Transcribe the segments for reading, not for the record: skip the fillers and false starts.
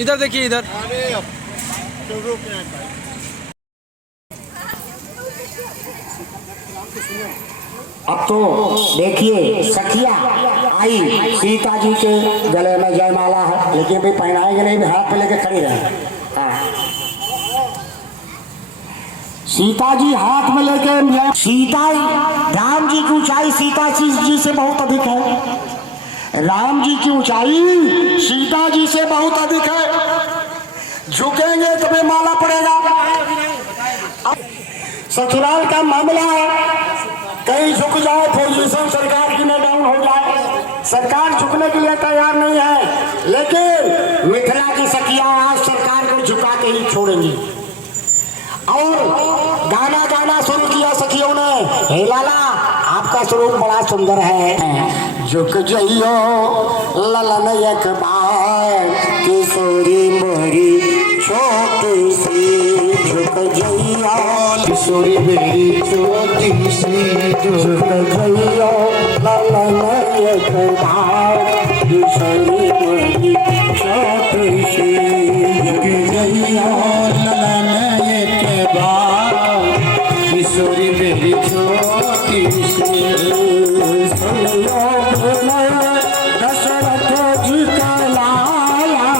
इधर देखिए इधर। अब तो देखिए सखिया आई, सीता जी के गले में जयमाला है, लेकिन भी पहनाएंगे नहीं, भी हाथ पे लेके खड़ी रहे। हाँ। सीता जी हाथ में लेके, सीता राम जी की ऊंचाई सीता जी से बहुत अधिक है। राम जी की ऊंचाई सीता जी से बहुत अधिक है। झुकेंगे तभी माला पड़ेगा। ससुराल का मामला है, कहीं झुक जाए पोजीशन सरकार की में डाउन हो जाए, सरकार झुकने के लिए तैयार नहीं है, लेकिन मिथिला की सखिया आज सरकार को झुका के ही छोड़ेंगी। और गाना गाना शुरू किया सखियों ने, हे लाला आपका स्वरूप बड़ा सुंदर है, झुक जइयो ललन एक बार, किशोरी मोरी छोटी सी, झुक जइयो किशोरी मेरी छोटी सी, झुक जइयो ललन एक बार, किशोरी मोरी छोटी सी, झुक जइयो ललन एक बार, किशोरी मेरी छोटी सी। दशरथ जी का लाला,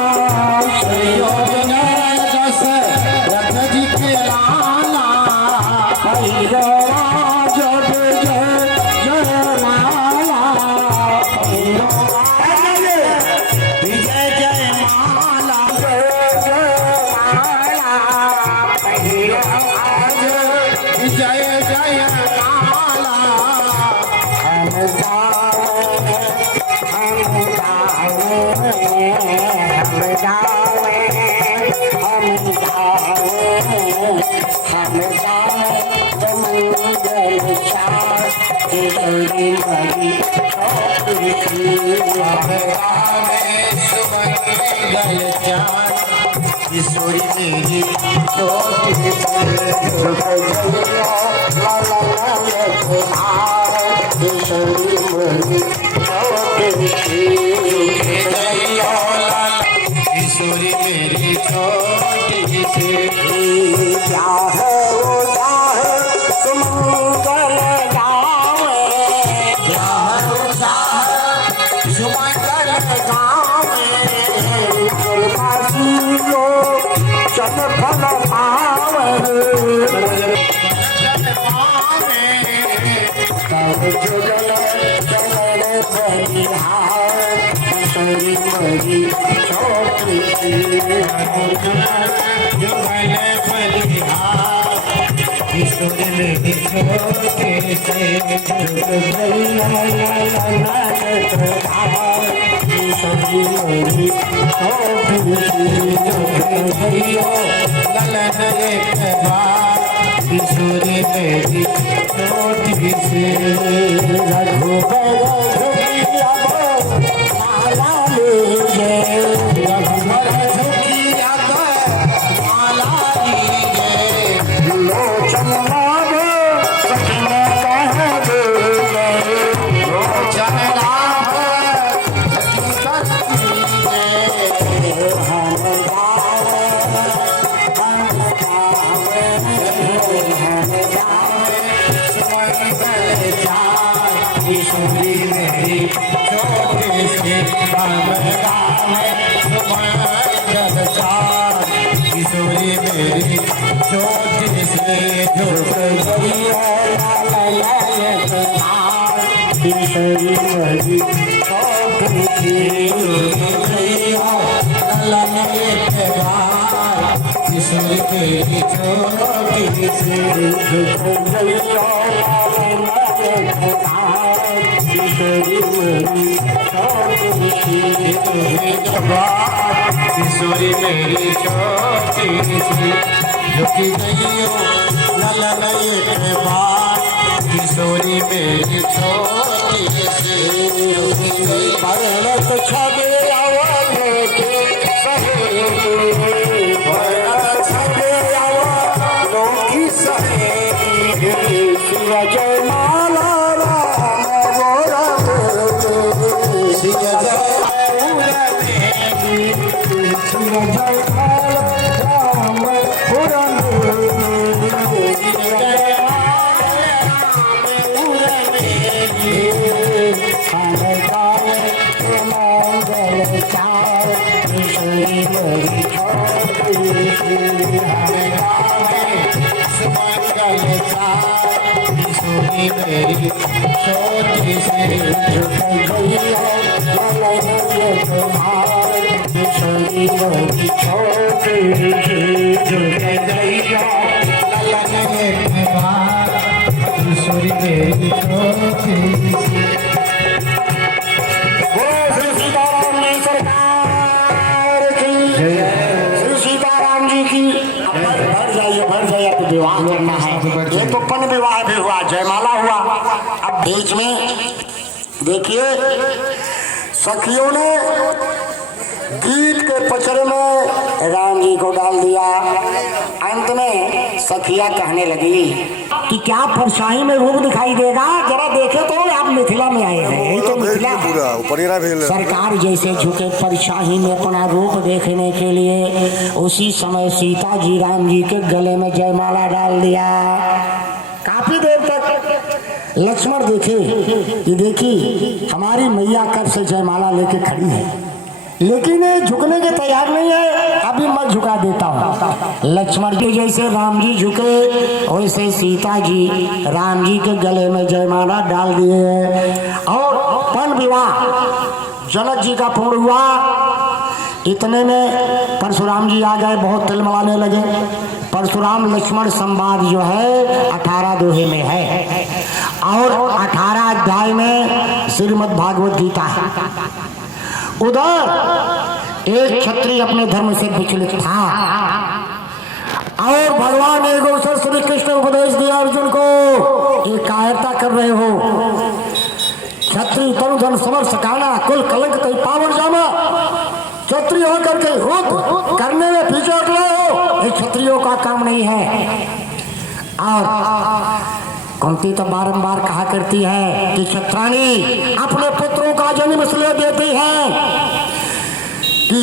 दशरथ जी के लाला, जब जय जय माला, विजय जय माला, जय जय माला, जय जय माला। हम गावे, हम गावे, हम गावे, हम गावे, हम गावे, मंगल चार, किशोरी मरी छोटी सी, हम गावे सुमंगल चार, किशोरी मेरी छोटी सी, झुक जइयो ललन एक बार, किशोरी मेरी छोटी सी, झुक जइयो ललन किशोरी मेरी छोटी सी। क्या है वो चाहे सुमंगल गावे, क्या है वो चाहे सुमंगल गावे, जन फल पावे, तब जुगल चलन बलिहार, किशोरी मरी छोटी सी, जुगल बलिहार, किशोरी मेरी छोटी सी, झुक जइयो ललन एक बार, किशोरी मेरी छोटी सी, झुक जइयो ललन एक बार, किशोरी मेरी छोटी सी। रघुबर झुकी अब माला लीजे, रघुबर झुकी अब माला लीजे, लोचन लागे सखिया कह दीजे, लोचन लागे सखिया कह दीजे। हम गावे, हम गावे, हम गावे सुमंगल चार, किशोरी मेरी छोटी सी, हम गावे सुमंगल चार, किशोरी मेरी छोटी सी, झुक जइयो ललन एक बार, किशोरी मेरी छोटी सी, झुक जइयो ललन एक बार, किशोरी मेरी छोटी सी, झुक जइयो ललन एक बार, किशोरी मेरी छोटी सी, किशोरी मेरी छोटी सी, झुक जइयो ललन एक बार, किशोरी मेरी छोटी सी। भरत छबे अवल के सहेली, भरत छबे अवलों की सहेली, शिव जय माला राम गोरा, शिव जय मेरी छोटी सी झुक गई है छोटी सी झुक गई है किशोरी मेरी छोटी सी। श्री सीताराम जी सरकार की, श्री सीताराम जी की। भर जाइए अब विवाह करना है। ये तो पन विवाह भी हुआ, जयमाला हुआ। अब बीच में देखिए सखियों ने गीत के पचड़े में राम जी को डाल दिया। अंत में सखिया कहने लगी कि क्या परछाई में रूप दिखाई देगा, जरा देखे तो आप मिथिला में आए हैं। यही तो मिथिला सरकार जैसे झुके परछाई में अपना रूप देखने के लिए। उसी समय सीता जी राम जी के गले में जयमाला डाल दिया। काफी देर तक लक्ष्मण देखे, ये देखी हमारी मैया कब से जयमाला लेके खड़ी है, लेकिन ये झुकने के तैयार नहीं है। अभी मैं झुका देता हूँ। लक्ष्मण जी जैसे राम जी झुके, वैसे सीता जी राम जी के गले में जयमाला डाल दिए। और पन विवाह जनक जी का पूर्ण हुआ। इतने में परशुराम जी आ गए, बहुत तिलमिलाने लगे। परशुराम लक्ष्मण संवाद जो है 18 दोहे में है और 18 अध्याय में श्रीमद् भागवत गीता है। उधर एक क्षत्रिय अपने धर्म से विचलित था और भगवान एक अवसर श्री कृष्ण उपदेश दिया अर्जुन को, ये कायरता कर रहे हो। क्षत्रिय तनु धन समर सकाना, कुल कलंक तई पावन जामा। क्षत्रिय होकर के युद्ध करने में पीछे हट रहे हो, ये क्षत्रियों का काम नहीं है। और कुंती तो बारंबार कहा करती है कि क्षत्राणी अपने पुत्रों का जन्म इसलिए देती है कि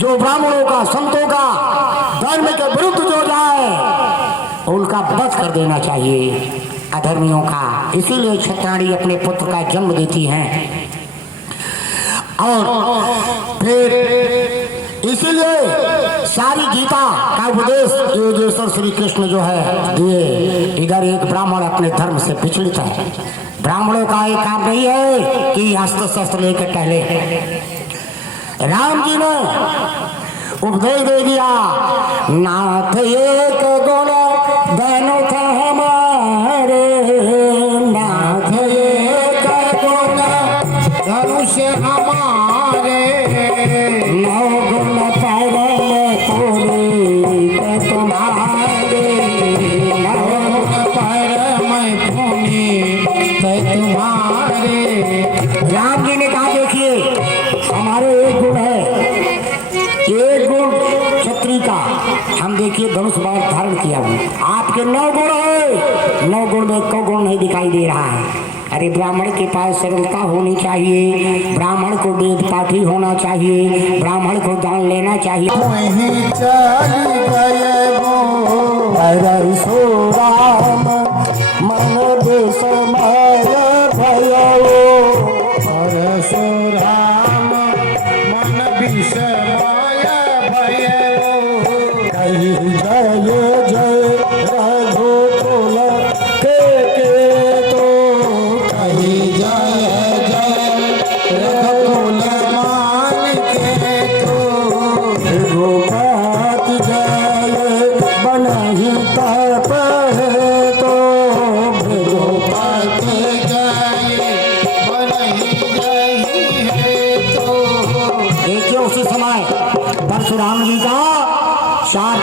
जो ब्राह्मणों का संतों का धर्म के विरुद्ध जो जाए उनका वध कर देना चाहिए, अधर्मियों का। इसीलिए क्षत्राणी अपने पुत्र का जन्म देती हैं। और फिर इसीलिए सारी गीता का उपदेश योगेश्वर श्री कृष्ण जो है दिए। इधर एक ब्राह्मण अपने धर्म से विचलित है। ब्राह्मणों का एक काम नहीं है कि अस्त्र शस्त्र लेकर टहले। राम जी ने उपदेश दे दिया, नाथ एक गुण धनु था हमारे, नाथ एक गुण धनुष हमारे, नौ गुण पैदल पूरी तुम्हारे, नौ गुण पैर में पूरी तुम्हारे। राम जी ने कहा देखिए हमारे एक गुण है, एक गुण क्षत्रिय का, हम देखिए धनुष बाण धारण किया हुआ। आपके 9 गुण है, 9 गुण में 1 गुण नहीं दिखाई दे रहा है। अरे ब्राह्मण के पास सरलता होनी चाहिए, ब्राह्मण को वेद पाठी होना चाहिए, ब्राह्मण को दान लेना चाहिए। वहीं चल गए वो राम मन विस्मय भयो, परशुराम मन विस्मय भयो, कही जय जय रघुकुल के तो, कही जय जय रघुकुल मान के तो, रघुपति जय बनहि तप तो, रघुपति जय बनहि जय तो। देखिए उसी समय परशुराम जी का 4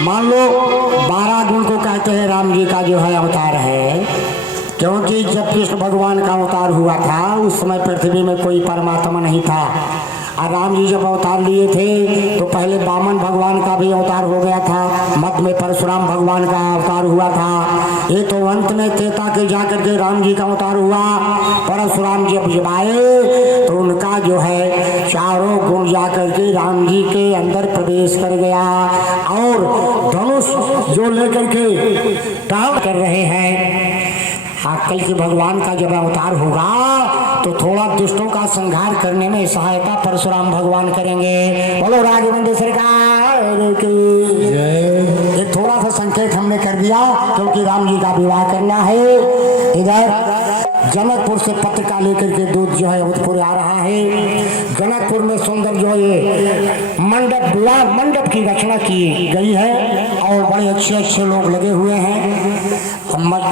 मान लो 12 गुण को कहते हैं राम जी का जो है अवतार है। क्योंकि जब कृष्ण भगवान का अवतार हुआ था उस समय पृथ्वी में कोई परमात्मा नहीं था। और राम जी जब अवतार लिए थे तो पहले वामन भगवान का भी अवतार हो गया था, मध्य में परशुराम भगवान का अवतार हुआ था। ये तो अंत में त्रेता के जाकर के राम जी का अवतार हुआ। परशुराम जब आए तो उनका जो है 4 गुण जाकर के राम जी के प्रवेश कर गया और धनुष जो लेकर के काम कर रहे हैं। कल के भगवान का जब अवतार होगा तो थोड़ा दुष्टों का संहार करने में सहायता परशुराम भगवान करेंगे। बोलो राघवेंद्र सरकार की ये थोड़ा सा संकेत हमने कर दिया क्योंकि राम जी का विवाह करना है। इधर जनकपुर से पत्र का लेकर के दूध जो है अवधपुर आ रहा है। जनकपुर में सुंदर जो ये मंडप विवाह मंडप की रचना की गई है और बड़े अच्छे अच्छे लोग लगे हुए हैं,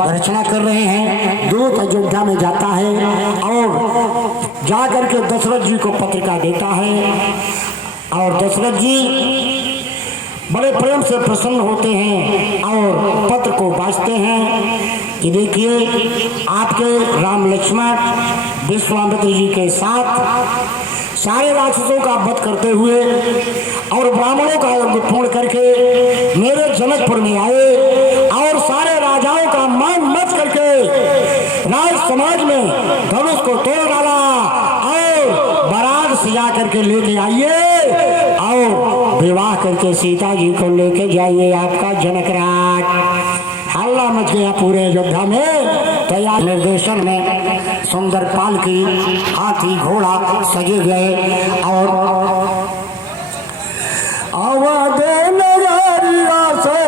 रचना कर रहे हैं। दूत अयोध्या में जाता है और जाकर के दशरथ जी को पत्रिका देता है और दशरथ जी बड़े प्रेम से प्रसन्न होते हैं और पत्र को बांचते हैं कि देखिए आपके राम लक्ष्मण विश्वामित्र जी के साथ सारे राक्षसों का वध करते हुए और ब्राह्मणों का यज्ञ पूर्ण करके मेरे जनकपुर में आए और सारे राजाओं का मान मच करके राज समाज में धनुष को तोड़ डाला और बारात सजा करके लेके आइए और विवाह करके सीता जी को लेके जाइए आपका जनक राज। हल्ला मच गया पूरे अयोध्या में। तैयार निर्देशन में सुंदर पालकी हाथी घोड़ा सजे गए और अवध नगरिया से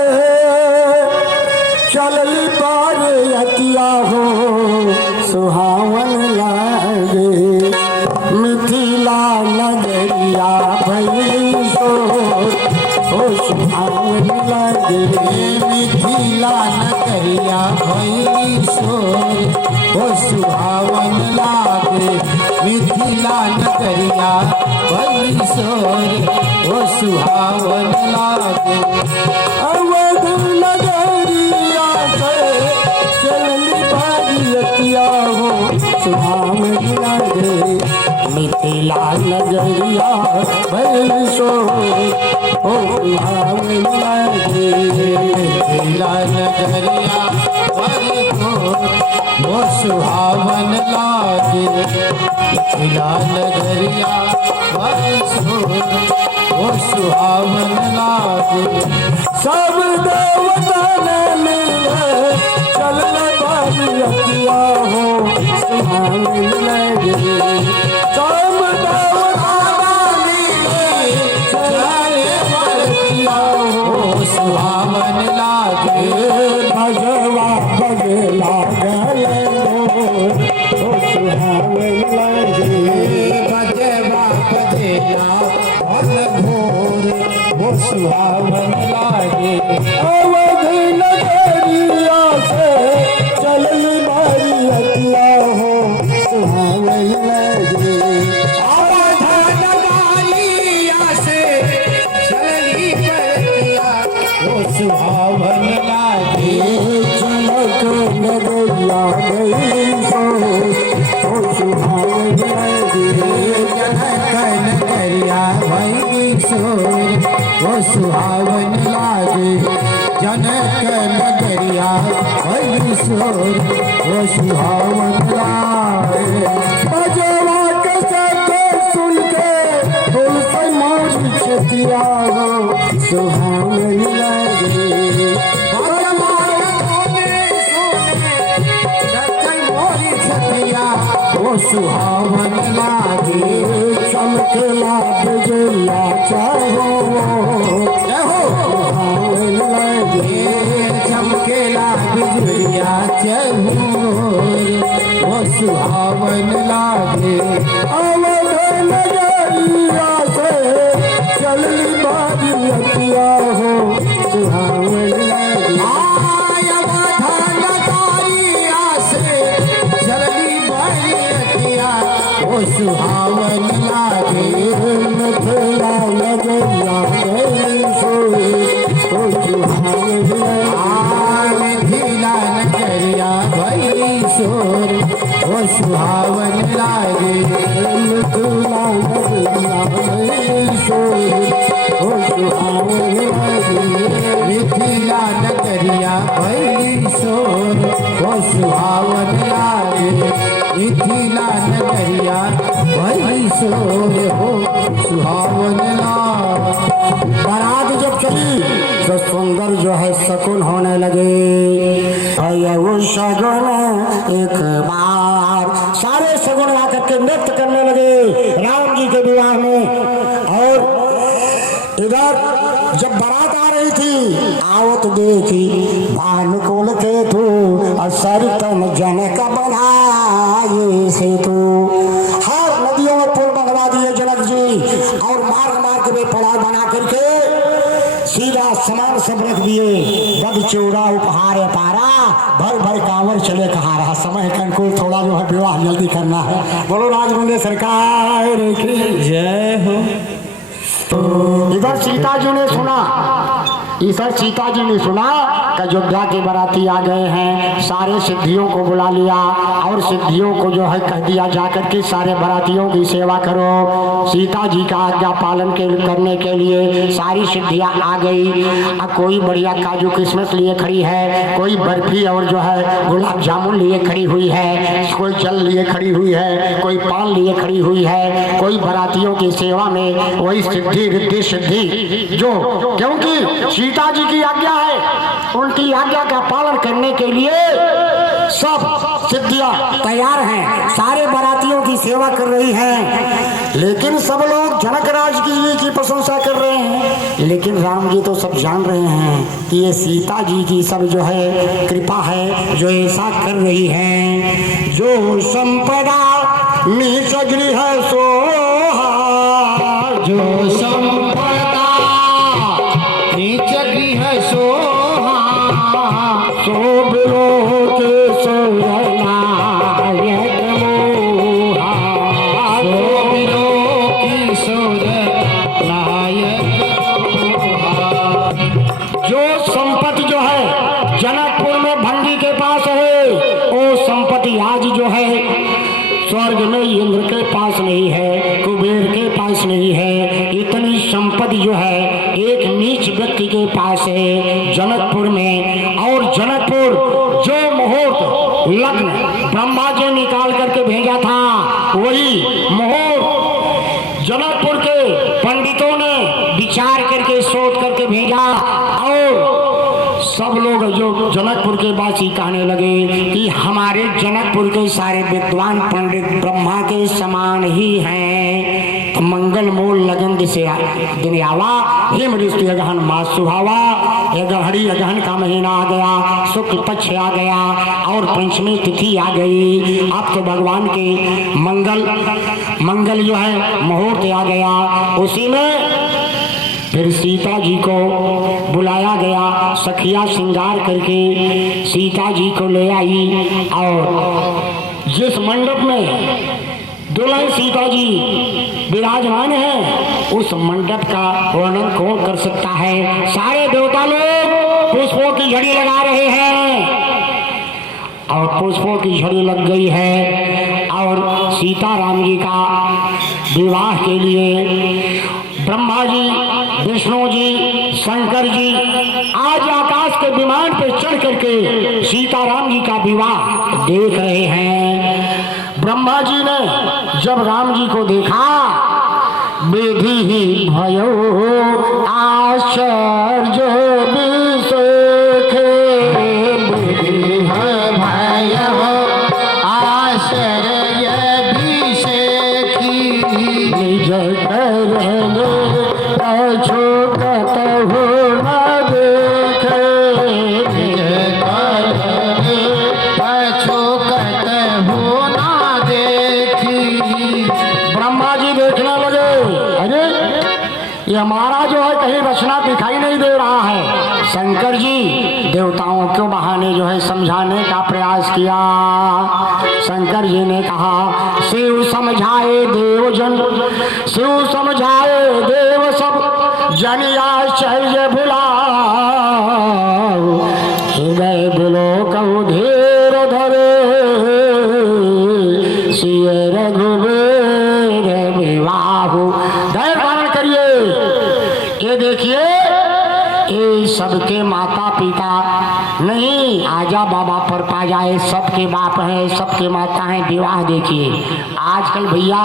चलली पारियतिया हो सुहावन लागे मिथिला नगरिया भई हो सुहावन लागे मिथिला नगरिया भई हो सुहावन लागे मिथिला नगरिया भई हो सुहावन लागे। अवध नगरिया से चलली पारियतिया हो सुहावन लागे मिथिला नगरिया भई हो सुहावन लागे मिथिला नगरिया भई हो सुहावन लागे मिथिला नगरिया भई हो सुहावन लागे। सब देवता ने मिले चल बारियतिया हो सुहावन लागे सब देवता मिले चल बारियतिया हो सुहावन लागे भगवा बगला गले हो सुहावन लागे भगवा बगला घोर हो सुहावन लागे। अवध नगरिया से चलली बारियतिया हो सुहावन लागे अवध नगरिया से चलली बारियतिया हो सुहावन लागे जनक नगरिया गई हो सुहावन लागे जनक नगरिया भई हो सुहावन लागे जनक नगरिया भई हो सुहावन लागे। बजवा के साथे सुन के फूल से मोरी छतिया हो सुहावन लागे हो सुहावन लागे चमकला बिजलिया चाहो सुहावन लागे चमकेला बिजलिया चहूर हो सुहावन लागे। अवध नगरिया से चलली बारियतिया हो सुहावन लागे हो सुहावन लागे मिथिला नगरिया गई हो सुहावन लागे मिथिला नगरिया भई हो सुहावन लागे मिथिला नगरिया गई हो सुहावन लागे मिथिला नगरिया भई हो सुहावन लागे मिथिला नगरिया भई भई सोर हो सुहावन लागे। बारात जब चली तो सुंदर जो है शकुन होने लगे। वो शगुन एक बार सारे शगुन आकर के नृत्य करने लगे राम जी के विवाह में। और इधर जब बारात आ रही थी आवत देखी भानुकुल के तू असर तन जनक बनाए से तू। हर नदियों में पुल बनवा दिए जनक जी और मार्ग मार्ग में पड़ाव बना करके सीधा सामान सब रख दिए। बद चौड़ा उपहार पारा भर भर कांवर चले कहा रहा। समय का अनुकूल थोड़ा जो है विवाह जल्दी करना है। बोलो राजमुंडे सरकार की जय हो। इधर सीता जी ने सुना कि अयोध्या के बाराती आ गए हैं। सारे सिद्धियों को बुला लिया और सिद्धियों को जो है कह दिया जाकर के सारे बारातियों की सेवा करो। सीता जी का आज्ञा पालन करने के लिए सारी सिद्धियां आ गई। अब कोई बढ़िया काजू किशमिश लिए खड़ी है, कोई बर्फी और जो है गुलाब जामुन लिए खड़ी हुई है, कोई जल लिए खड़ी हुई है, कोई पान लिए खड़ी हुई है। कोई बारातियों की सेवा में वही सिद्धि रिद्धि सिद्धि जो, क्योंकि सीता जी की आज्ञा है, उनकी आज्ञा का पालन करने के लिए सब सिद्धियां तैयार हैं। सारे बारातियों की सेवा कर रही हैं। लेकिन सब लोग जनकराज की प्रशंसा कर रहे हैं। लेकिन राम जी तो सब जान रहे हैं कि ये सीता जी की सब जो है कृपा है जो ऐसा कर रही है। जो संपदा नीच गृह सोहा, जो संपदा नीच गृह सोहा, सो बिलो के सोनायक मोहा, सो बिलो की सोर नायक मोहा। जो संपत्ति जो है जनकपुर में भंगी के पास है, वो संपत्ति आज जो है स्वर्ग में इंद्र के पास नहीं है, कुबेर के पास नहीं है। इतनी संपत्ति जो है एक नीच व्यक्ति के पास है जनकपुर में। और जनकपुर जो मुहूर्त लग्न ब्रह्मा जी निकाल करके भेजा था, वही मुहूर्त जनकपुर के पंडितों ने विचार करके सोच करके भेजा। और सब लोग जो जनकपुर के वासी कहने लगे कि हमारे जनकपुर के सारे विद्वान पंडित ब्रह्मा के समान ही हैं। तो मंगल मूल लगन दिन आवा, हिम ऋषि अगहन मास सुहावा। अगहड़ी अगहन का महीना आ गया, शुक्ल पक्ष आ गया और पंचमी तिथि आ गई। अब तो भगवान के मंगल जो है मुहूर्त आ गया। उसी में फिर सीता जी को बुलाया गया। सखिया श्रृंगार करके सीता जी को ले आई। और जिस मंडप में दुल्हन सीता जी विराजमान है, उस मंडप का वर्णन कौन कर सकता है। सारे देवता लोग पुष्पों की झड़ी लगा रहे हैं और पुष्पों की झड़ी लग गई है। और सीता राम जी का विवाह के लिए ब्रह्मा जी, विष्णु जी, शंकर जी आज आकाश के विमान पर चढ़ करके सीताराम जी का विवाह देख रहे हैं। ब्रह्मा जी ने जब राम जी को देखा, बेधी ही भयो आश्चर्य विशेखे, बेधी है भयो आश्चर्य विशेखी, निज करने अछूकत हो न देखे, निज करने अछूकत हो ना देखी। ब्रह्मा जी देखने लगे, अरे ये हमारा जो है कहीं रचना दिखाई नहीं दे रहा है। शंकर जी देवताओं के बहाने जो है समझाने का प्रयास किया। शंकर जी ने कहा, शिव समझाए देवजन, शिव समझाए देव सब, जन आश्चर्य भुलाओ, हृदय बिलोक धीर धरे, सिय रघुवीर विवाहु। धैर्य धारण करिए। ये देखिए, ये सबके माता पिता नहीं, आजा बाबा पर पा जाए, सबके बाप हैं, सबके माता हैं। विवाह देखिए, आज आजकल भैया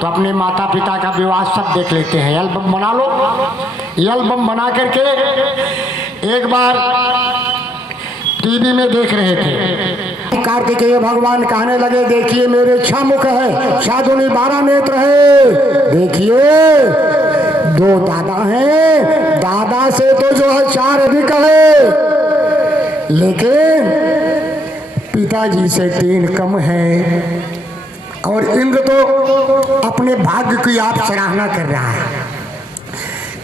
तो अपने माता पिता का विवाह सब देख लेते हैं, एल्बम बना लो। एल्बम बना करके एक बार टीवी में देख रहे थे, कार्तिकेय भगवान कहने लगे देखिए मेरे 6 मुख है, 6 दूनी 12 नेत्र है, देखिए 2 दादा हैं, दादा से तो जो है 4 अधिक है, लेकिन पिताजी से 3 कम है। और इंद्र तो अपने भाग्य की आप सराहना कर रहा है,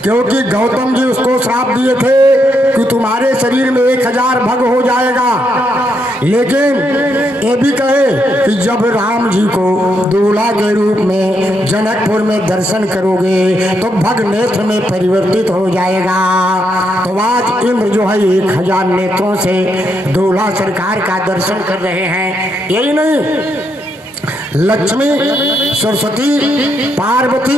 क्योंकि गौतम जी उसको श्राप दिए थे कि तुम्हारे शरीर में 1000 भग हो जाएगा, लेकिन ये भी कहे कि जब राम जी को दूल्हा के रूप में जनकपुर में दर्शन करोगे तो भग नेत्र में परिवर्तित हो जाएगा। तो आज इंद्र जो है 1000 नेत्रों से दूल्हा सरकार का दर्शन कर रहे हैं। यही नहीं, लक्ष्मी, सरस्वती, पार्वती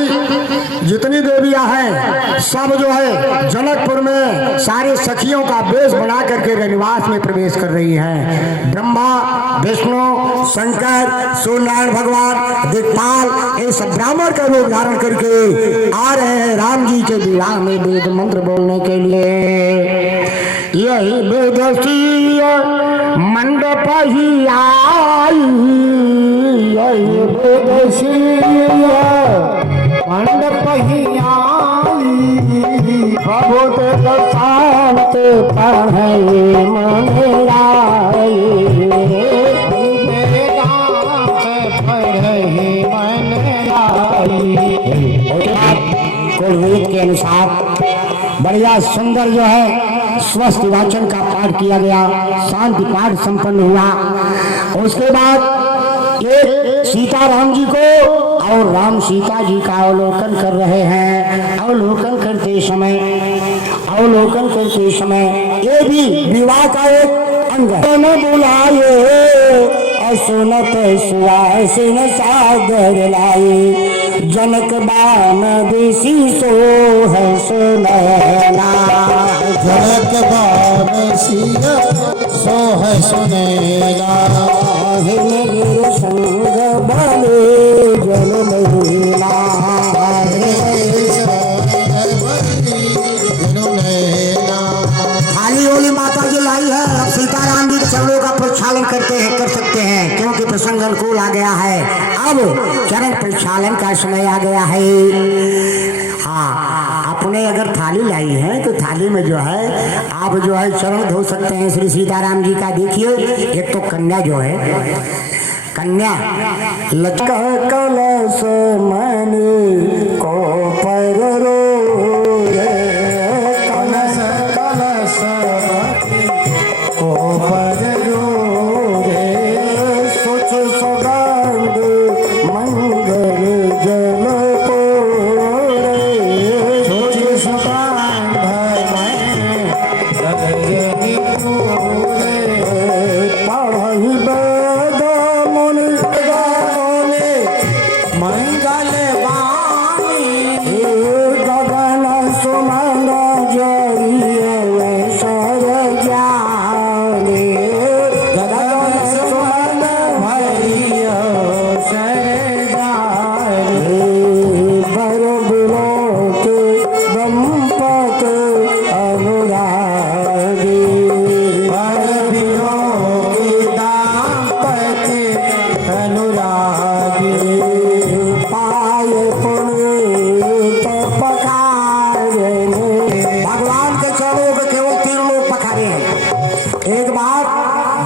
जितनी देवियां हैं सब जो है जनकपुर में सारे सखियों का वेश बना करके रनिवास में प्रवेश कर रही हैं। ब्रह्मा, विष्णु, शंकर, सूर्यनारायण भगवान, दिक्पाल ये सब ब्राह्मण का रूप धारण करके आ रहे हैं राम जी के विवाह में वेद मंत्र बोलने के लिए। यही वेदसीय मंडप ही आई, यही वेदसीय मंडप ही आई, बहुत शांत पढ़े मनेराई, कुलवेद के अनुसार बढ़िया सुंदर जो है स्वस्थ वाचन का पाठ किया गया, शांति पाठ संपन्न हुआ। उसके बाद एक सीता राम जी को और राम सीता जी का अवलोकन कर रहे हैं। अवलोकन करते समय ये भी विवाह का एक अंग है। न बुलाए असुनत सुवासिन सागर लाए, जनक बान देसी सो है सुनैना, जनक बान सिया सो है सुनैना, मेरे संग बने जन महिला, थाली वाली माता जी लाई है। अब सीताराम जी चरणों का प्रक्षालन कर सकते हैं, क्योंकि प्रसंग अनुकूल आ गया है। अब चरण प्रक्षालन का समय आ गया है। हाँ, अपने अगर थाली लाई है तो थाली में जो है आप जो है चरण धो सकते हैं श्री सीताराम जी का। देखिए एक तो कन्या जो है, कन्या लटका कलश मन को पर रो रे, कलश कलश को पर रो रे, सोच सौगंध मंगल जल पोरे, सोच सौगंध मंगल जल पोरे, पढ़हि वेद मुनि मंगल वाणी, गगन सुमन जरिए सर ज्ञानी, गगन सुमन भरिय सर ज्ञानी, बर बिलोक दंपत अनुरागी, बर बिलोक दाम्पत्य अनुरागी, पाय पुनीत पखारे। भगवान के चरणों पे केवल 3 लोग पखारे हैं। एक बार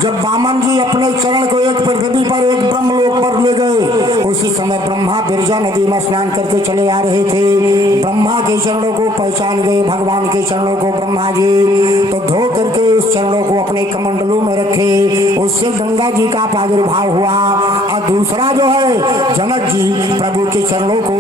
जब वामन जी अपने चरण को एक पृथ्वी पर एक ब्रह्मलोक पर ले गए, उसी समय ब्रह्मा बिरजा नदी में स्नान करके चले आ रहे थे। ब्रह्मा के चरणों को पहचान गए भगवान के चरणों को ब्रह्मा जी, तो धो करके उस चरणों को अपने कमंडलों में रखे। उससे गंगा जी का प्रादुर्भाव हुआ। और दूसरा जो है जनक जी प्रभु के चरणों को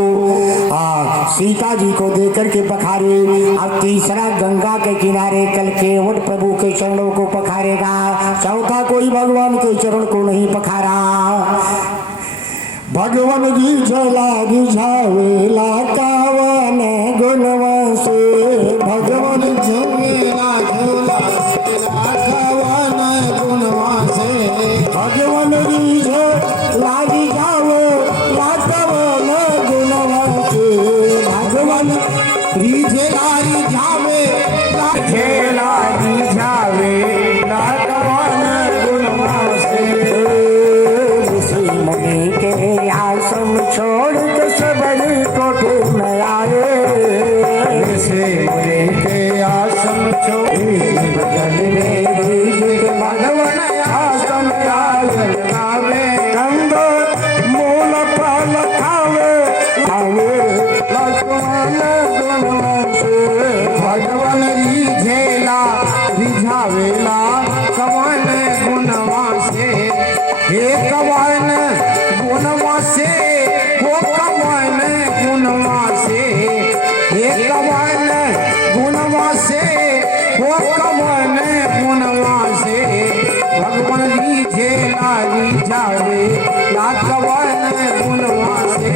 सीता जी को देकर के पखारे। और तीसरा गंगा के किनारे कल केवट प्रभु के चरणों को पखारेगा। चौथा कोई भगवान के चरण को नहीं पखारा। भगवान जी झला रिझावेला कावन गुणवा से, भगवान झूला झूला कावन गुणवा से, भगवान जी झला रिझावेला रिझेला रिझावे झेला रिझावे लागवन गुणवा से ऋषि मुनि के आश्रम छोड़ के सबल कोठे में आए ऋषि मुनि के आश्रम छोड़ी बदल रे भगवन आश्रम आवे कंद मूल फल खावे खावे लक्ष्मण गुणवा से भगवन रिझेला रिझावेला कवन गुणवा से हे कवन गुणवा से हो कवन गुणवा से हे कवन गुणवा से हो कवन गुणवा से भगवन रिझेला रिझावे ला कवन गुणवा से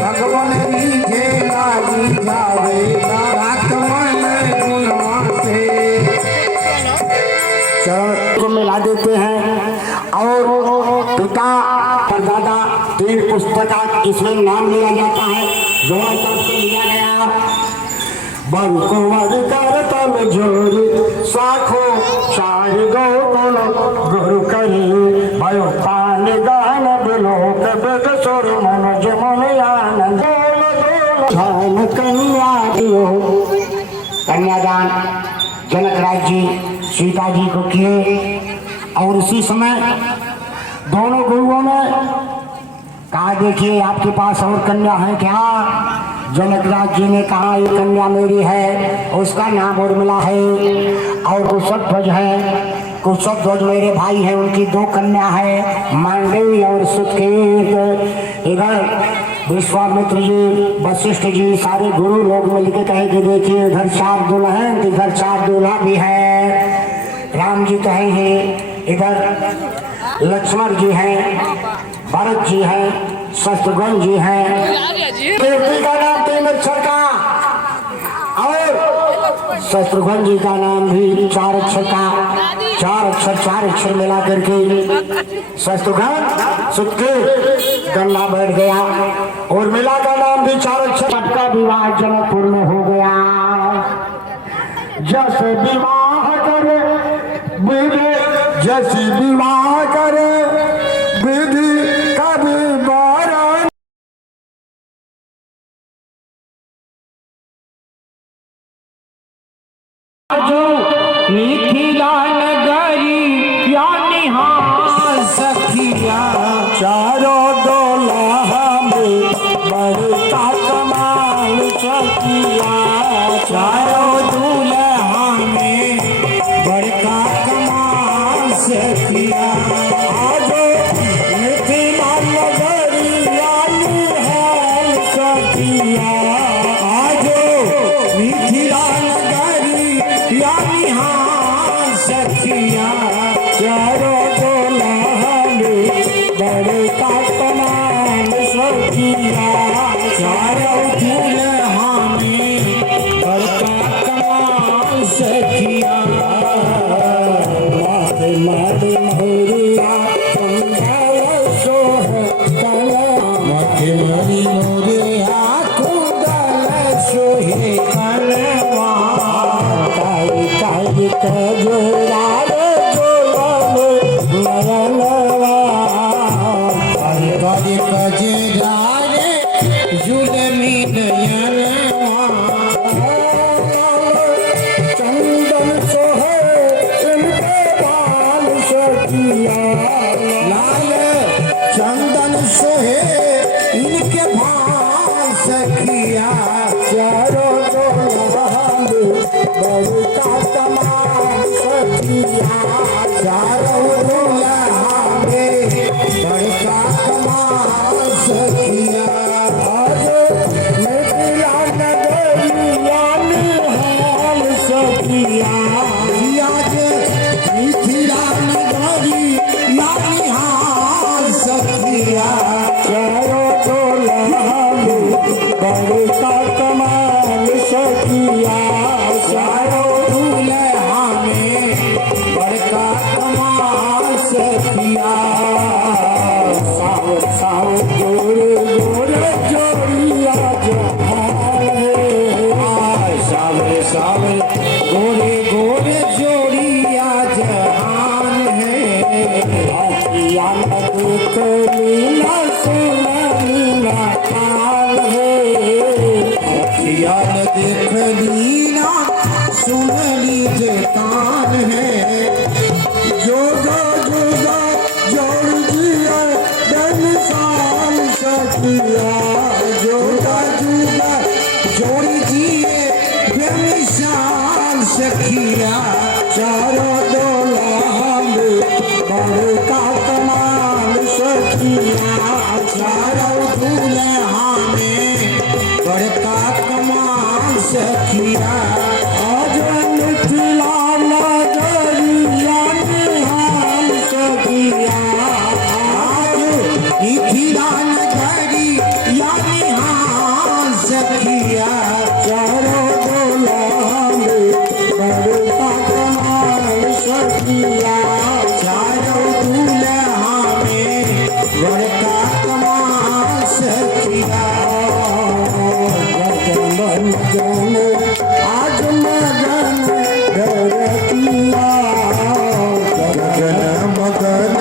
भगवन रिझेला रिझावे ला कवन गुणवा से चरण को मिला देते हैं और पिता और दादा तीन पुस्तक का इसमें नाम लिया जाता है जो तरफ से लिया गया बन कुंवर कर तम जोरी साखो चार गो गुण गुरु करी भयो पान गान बिलोक बेद सुर मन जमन आनंद धन कन्या दियो कन्यादान जनक राज जी सीता जी को किए और उसी समय दोनों गुरुओं ने कहा देखिए आपके पास और कन्या है क्या। जनक राज जी ने कहा ये कन्या मेरी है, उसका नाम उर्मिला है और कुशध्वज है। कुशध्वज मेरे भाई हैं, उनकी दो कन्या है मांडवी और सुतकेत। इधर विश्वामित्र जी वशिष्ठ जी सारे गुरु लोग मिलकर कहे कि देखिए इधर 4 दुल्हन इधर 4 दूल्हा भी है। राम जी कहे हैं, इधर लक्ष्मण जी हैं, भरत जी हैं, शत्रुघ्न जी हैं। कीर्ति का नाम 3 अक्षर का और शत्रुघ्न जी का नाम भी 4 अक्षर का। 4 अक्षर मिला करके शत्रुघ्न सुतकेत गन्ना बैठ गया और मिला का नाम भी 4 अक्षर। सबका विवाह जनकपुर में हो गया। जस विवाह करे विधि, जस विवाह करे विधि कभी बारण। जो मिथिला नगरी या निहार सखिया चारों डोला में बड़का कमाल सखिया चारों दूल्हा में बड़का कमाल सखिया। आज मिथिला नगरी या निहार सखिया आज मिथिला नगरी या निहार सखिया चारों डोला में बड़का कमाल सखिया चारों दूल्हा में बड़का कमाल सखिया। मारे मारे मोरिया कुंडल सोह कल माथे मारी मोरिया कुंडल सोहे कलवा काई काई कजोरा रे जोलन नयनवा काई काई कजोरा रे जुलमी नयनवा चंदन सोहे इनके बाल सखिया लाल चंदन सोहे इनके बाल सखिया चारों बड़का कमाल सखिया चारों दूल्हा में बड़का कमाल सखिया। आज मिथिला नगरी या निहाल सखिया आज मिथिला नगरी या निहाल सखिया चारों दूल्हा में बड़का कमाल सखिया चारों दूल्हा में बड़का कमाल सखिया। साव साव गोरे गोरे जोड़िया जहान है देख ली ना सुन लीजिए कान है जोगा जोगा जोड़ दिया बेमिसाल सखिया जोगा जोगा जोड़ दिए बेमिसाल सखिया चारों डोला में बड़का कमाल सखिया चारों दूल्हा में बड़का कमाल सखिया आज मिथिला नगरिया निहाल सखिया आज मिथिला नगरिया निहाल सखिया चारों डोला में बड़का कमाल सखिया चारों दूल्हा में बड़का कमाल सखिया गगन आज मगन धरतिया गगन मगन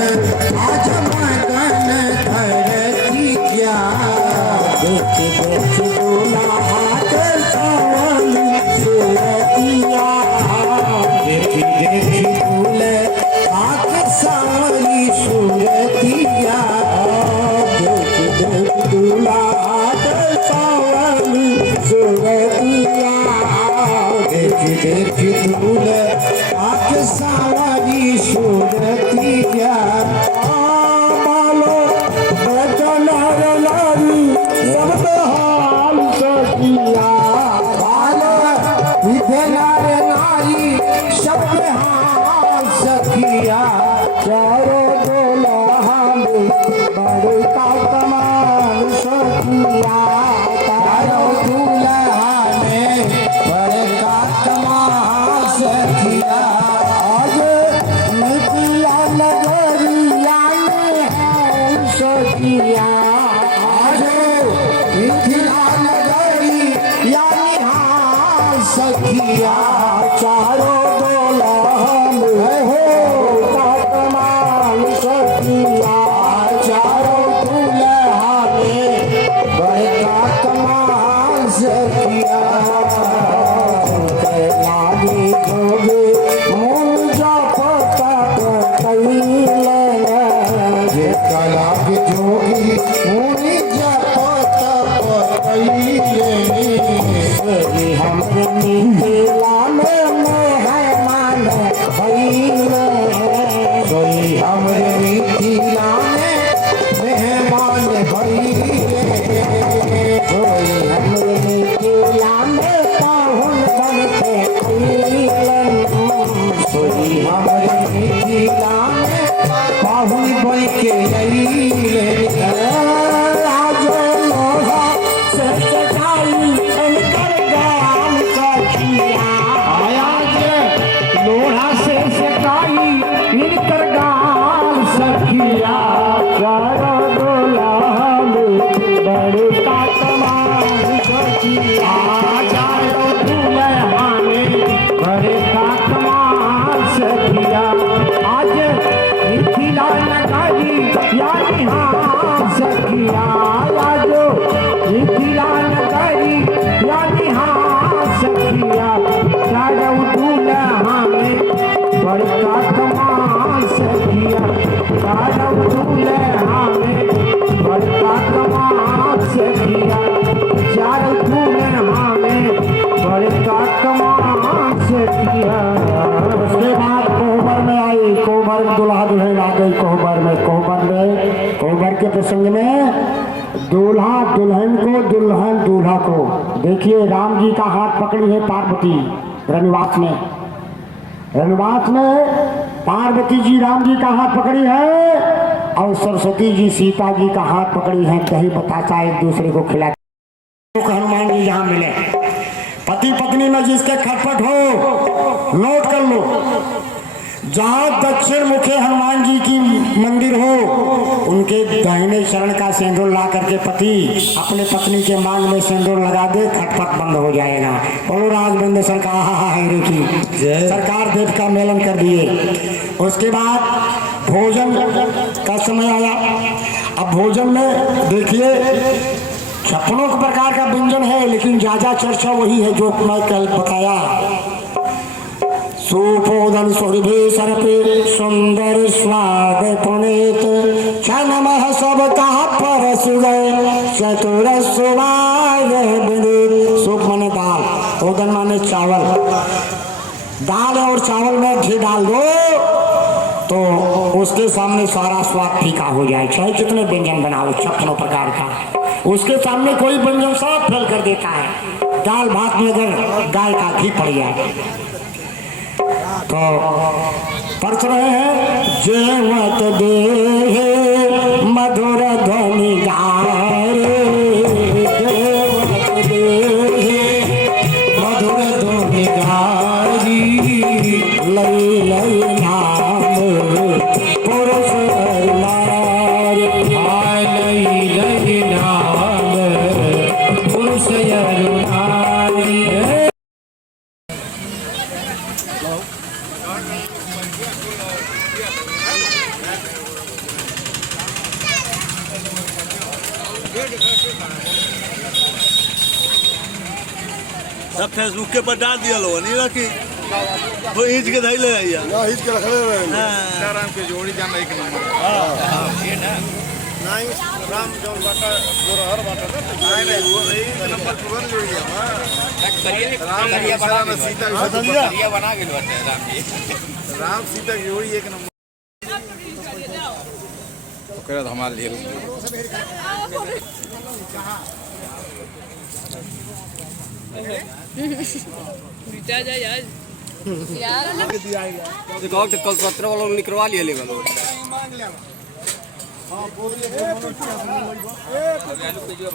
आज मगन धरतिया देख देख दूल्हा हाथ सवाली सुरतिया देख देख दूल्हा हाथ सवाली सुरतिया देख देख दूल्हा हाथ सवाली सुरतिया देख देख दूल्हा हाथ सवाली सुरतिया मालो बचन नारी सब हाल सखिया मालो विधनार नारी सब हाल सखिया चारों डोला में बड़का कमाल सखिया चारों दूल्हा में बड़का कमाल सखिया आज मिथिला नगरिया में है सखिया आज मिथिला नगरिया में है सखिया चारों डोला में हो कमाल सखिया चारों दूल्हा में बड़का कमाल सखिया लागी जोगे मुझा पता कैले लागी जोगी मुझा पता कैले हमरे मिथिला में मेहमान भइले कोई हमरे मिथिला में मेहमान भइले कोई हमरे मिथिला में पाहुन बन के अइलन कोई हमरे मिथिला में पाहुन बन के अइलन आज लोहा से सजाई कर गाल सखिया आज लोहा से सजाई इनकर गाल सखिया चारों डोला में बड़का कमाल सखिया चारों दूल्हा में बड़का कमाल सखिया आज मिथिला नगरी या निहाल सखिया आज मिथिला नगरी या निहाल सखिया चारों दूल्हा में बड़का कमाल सखिया चारों दूल्हा में बड़का कमाल सखिया चारों दूल्हा में बड़का कमाल सखिया। उसके बाद कोहबर में आई कोहबर में दूल्हा दुल्हन आ गई कोहबर के प्रसंग में दूल्हा दुल्हन को दुल्हन दूल्हा को देखिए राम जी का हाथ पकड़ी है पार्वती रनवास में पार्वती जी राम जी का हाथ पकड़ी है और सरस्वती जी सीता जी का हाथ पकड़ी है दही बतासा एक दूसरे को खिलाते हनुमान जी जहाँ मिले पति पत्नी में जिसके खटपट हो नोट कर लो जहाँ दक्षिण मुखे हनुमान जी की मंदिर हो उनके दाहिने चरण का सिंदूर ला करके पति अपने पत्नी के मांग में सिंदूर लगा दे खटपट बंद हो जाएगा। बोलो राजबंद सरकार है की सरकार देव का मेलन कर दिए। उसके बाद भोजन का समय आया। अब भोजन में देखिए 56 प्रकार का व्यंजन है, लेकिन ज्यादा चर्चा वही है जो मैं कल बताया। सुपोदन सुरभि सर्पे सुंदर स्वाद पुनीत छ नमः सब कहा पर सुगय चतुर सुवाद विदित। सुप माने दाल, ओदन माने चावल। दाल और चावल में घी डाल दो तो उसके सामने सारा स्वाद फीका हो जाए। चाहे कितने व्यंजन बनाओ 56 प्रकार का, उसके सामने कोई व्यंजन सब फेल कर देता है। दाल भात में अगर गाय का घी पड़ जाए तो पढ़ रहे हैं। जेवत दे मधुर ध्वनि गारे, जेवत दे मधुर ध्वनि गारी, लई लई नाम पुरुष नारी। लई लई नाम पुरुष नारी। सब फेसबुक के पर डाल दिया लोग नहीं रखी वो ईज के धैले रहिया ईज के रख ले राम के जोड़ी जाना एक नंबर ये ना नहीं राम जौन बाटा जोरहर बाटा नहीं नहीं वो एक नंबर पर जोड़ी है राम बना में सीता करिया बना के बाटे राम जी राम सीता की जोड़ी एक नंबर ओकरा हमार लिए जा जा यार देखो तो कल 17 वालों ने निकलवा लिया लेवल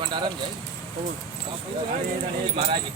भंडारा में जाए महाराज जी